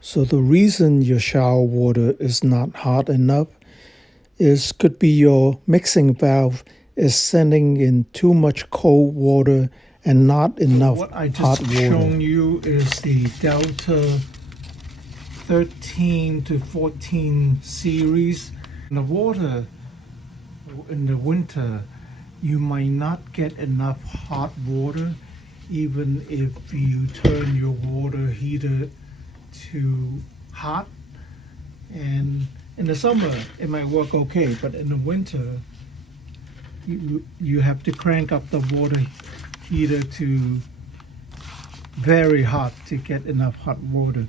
So the reason your shower water is not hot enough could be your mixing valve is sending in too much cold water and not enough What I hot just water. shown you is the Delta 13 to 14 series. The water in the winter, you might not get enough hot water even if you turn your water heater to hot. And in the summer it might work okay, but in the winter you have to crank up the water heater to very hot to get enough hot water.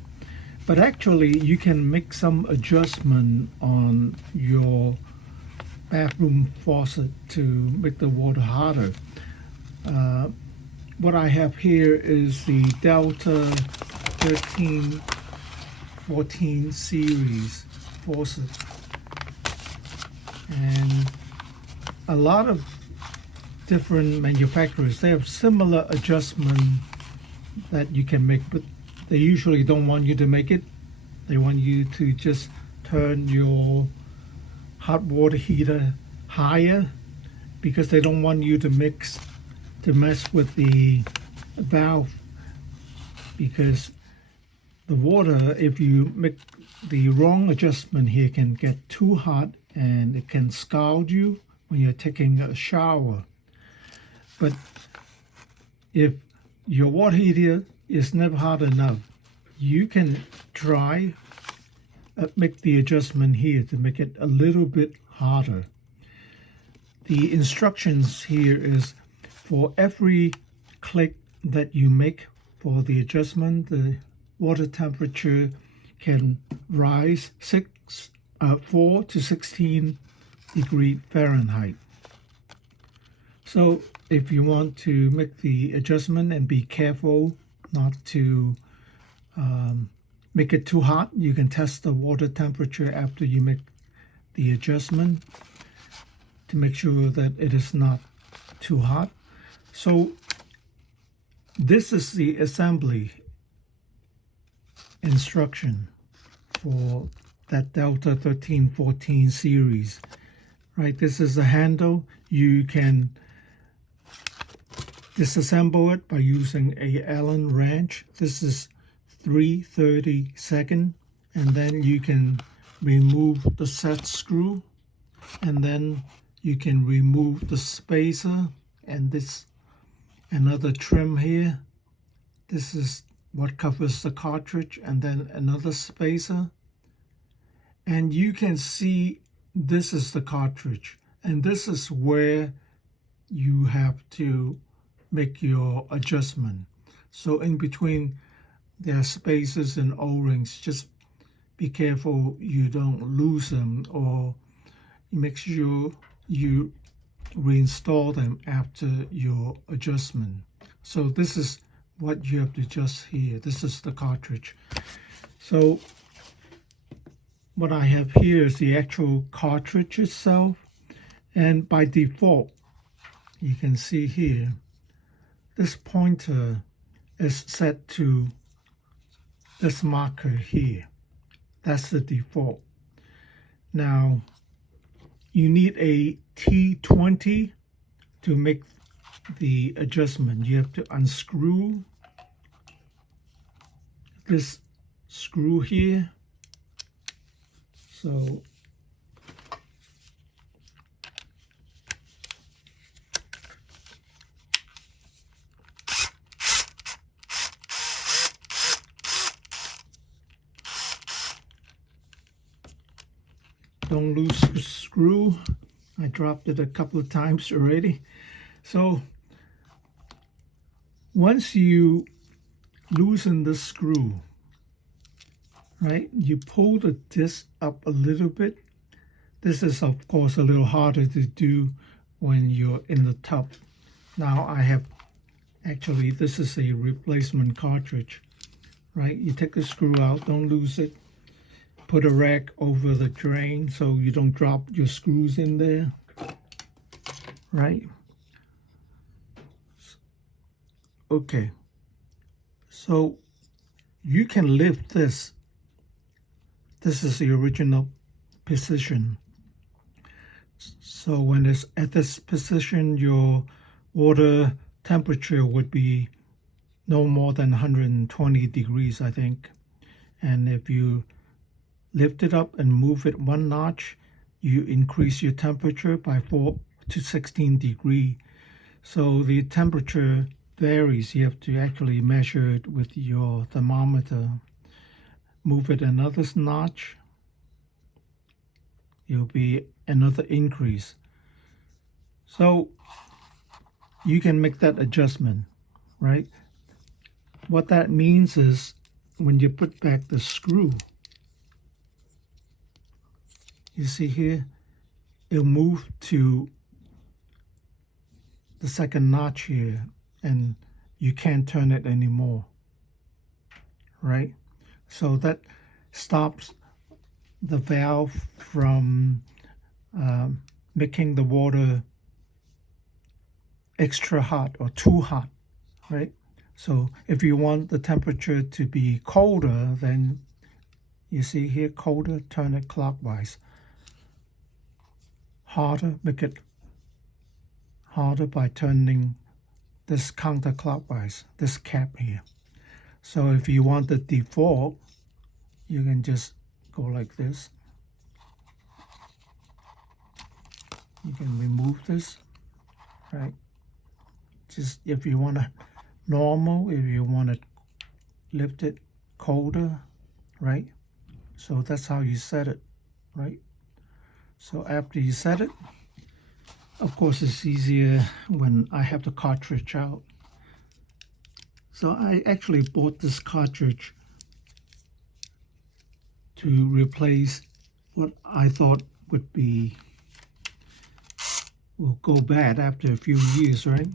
But actually you can make some adjustment on your bathroom faucet to make the water hotter. What I have here is the Delta 13 14 series faucet, and a lot of different manufacturers, they have similar adjustment that you can make, but they usually don't want you to make it. They want you to just turn your hot water heater higher because they don't want you to mess with the valve, because the water, if you make the wrong adjustment here, can get too hot and it can scald you when you're taking a shower. But if your water heater is never hot enough, you can try make the adjustment here to make it a little bit hotter. The instructions here is for every click that you make for the adjustment, the water temperature can rise 4 to 16 degree Fahrenheit. So if you want to make the adjustment and be careful not to make it too hot, you can test the water temperature after you make the adjustment to make sure that it is not too hot. So this is the assembly instruction for that Delta 1314 series, right? This is the handle. You can disassemble it by using a Allen wrench. This is 3/32, and then you can remove the set screw, and then you can remove the spacer and this another trim here. This is what covers the cartridge, and then another spacer. And you can see this is the cartridge, and this is where you have to make your adjustment. So in between there are spacers and O-rings. Just be careful you don't lose them, or make sure you reinstall them after your adjustment. So this is what you have to adjust here. This is the cartridge. So what I have here is the actual cartridge itself, and by default you can see here this pointer is set to this marker here. That's the default. Now you need a T20 to make the adjustment. You have to unscrew this screw here. So don't lose the screw. I dropped it a couple of times already. So once you loosen the screw, right, you pull the disc up a little bit. This is of course a little harder to do when you're in the tub. Now I have actually, this is a replacement cartridge, right? You take the screw out, don't lose it. Put a rag over the drain so you don't drop your screws in there, right? Okay, so you can lift this This is the original position. So when it's at this position, your water temperature would be no more than 120 degrees, I think. And if you lift it up and move it one notch, you increase your temperature by 4 to 16 degrees. So the temperature varies. You have to actually measure it with your thermometer. Move it another notch, it'll be another increase. So you can make that adjustment, right? What that means is when you put back the screw, you see here, it'll move to the second notch here, and you can't turn it anymore, right? So that stops the valve from making the water extra hot or too hot, right? So if you want the temperature to be colder, then you see here, colder, turn it clockwise. Harder, make it harder by turning this counterclockwise, this cap here. So if you want the default, you can just go like this. You can remove this, right? Just if you want to normal, if you want to lift it colder, right? So that's how you set it, right? So after you set it, of course it's easier when I have the cartridge out. So I actually bought this cartridge to replace what I thought will go bad after a few years, right?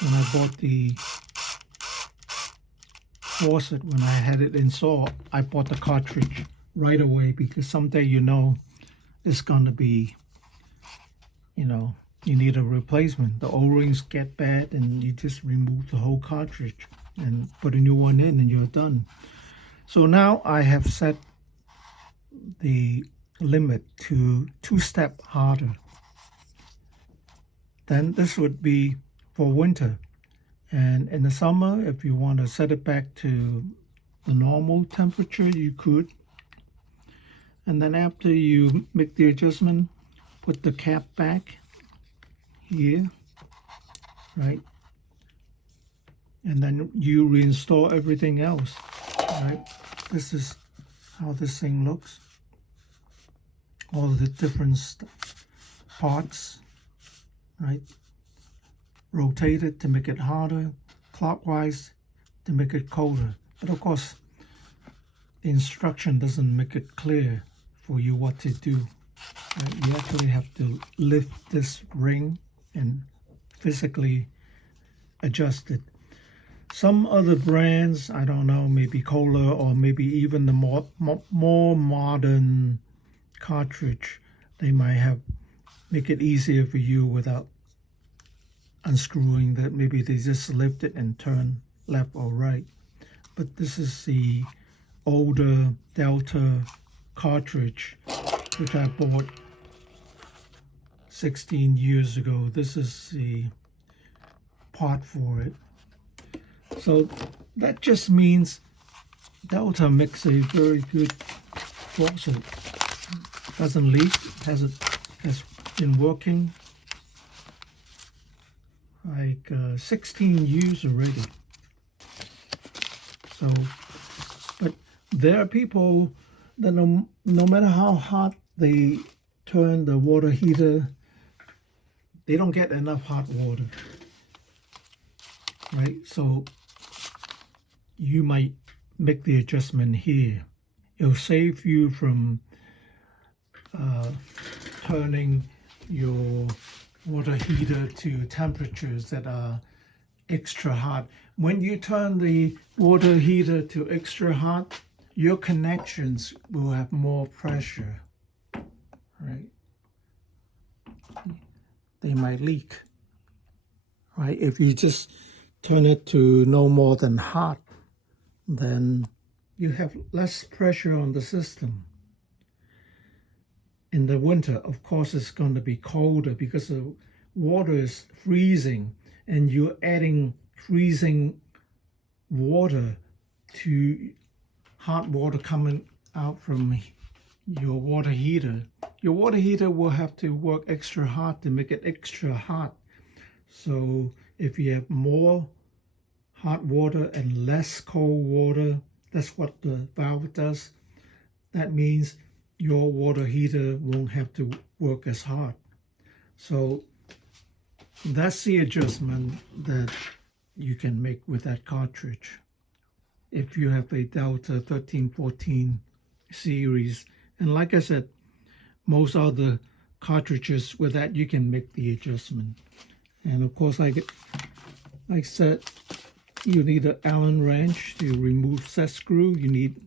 When I bought the faucet, when I had it installed, I bought the cartridge right away because someday it's going to be, you need a replacement. The O-rings get bad and you just remove the whole cartridge and put a new one in and you're done. So now I have set the limit to 2-step harder. Then this would be for winter. And in the summer, if you want to set it back to the normal temperature, you could. And then after you make the adjustment, put the cap back here, right? And then you reinstall everything else, right? This is how this thing looks. All the different parts, right? Rotate it to make it harder, clockwise to make it colder. But of course, the instruction doesn't make it clear for you what to do. Right? You actually have to lift this ring and physically adjust it. Some other brands, I don't know, maybe Kohler or maybe even the more modern cartridge, they might make it easier for you without unscrewing that. Maybe they just lift it and turn left or right. But this is the older Delta cartridge, which I bought 16 years ago. This is the part for it. So that just means Delta makes a very good faucet. Doesn't leak, has been working like 16 years already. So, but there are people that no matter how hot they turn the water heater, they don't get enough hot water, right? So you might make the adjustment here. It'll save you from turning your water heater to temperatures that are extra hot. When you turn the water heater to extra hot, your connections will have more pressure, right? They might leak, right? If you just turn it to no more than hot, then you have less pressure on the system. In the winter, of course, it's going to be colder because the water is freezing, and you're adding freezing water to hot water coming out from your water heater. Your water heater will have to work extra hard to make it extra hot. So if you have more hot water and less cold water, that's what the valve does. That means your water heater won't have to work as hard. So that's the adjustment that you can make with that cartridge. If you have a Delta 1314 series, and like I said, most other cartridges with that, you can make the adjustment. And of course, like I said, you need an Allen wrench to remove set screw. You need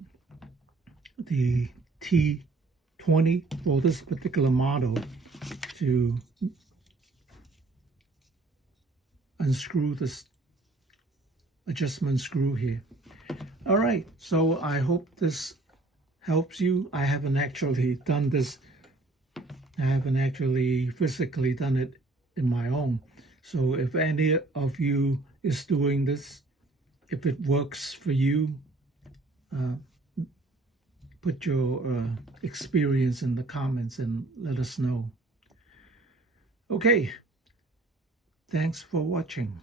the T20 for this particular model to unscrew this adjustment screw here. All right, so I hope this helps you. I haven't actually done this. I haven't actually physically done it in my own. So if any of you is doing this, if it works for you, put your experience in the comments and let us know. Okay, thanks for watching.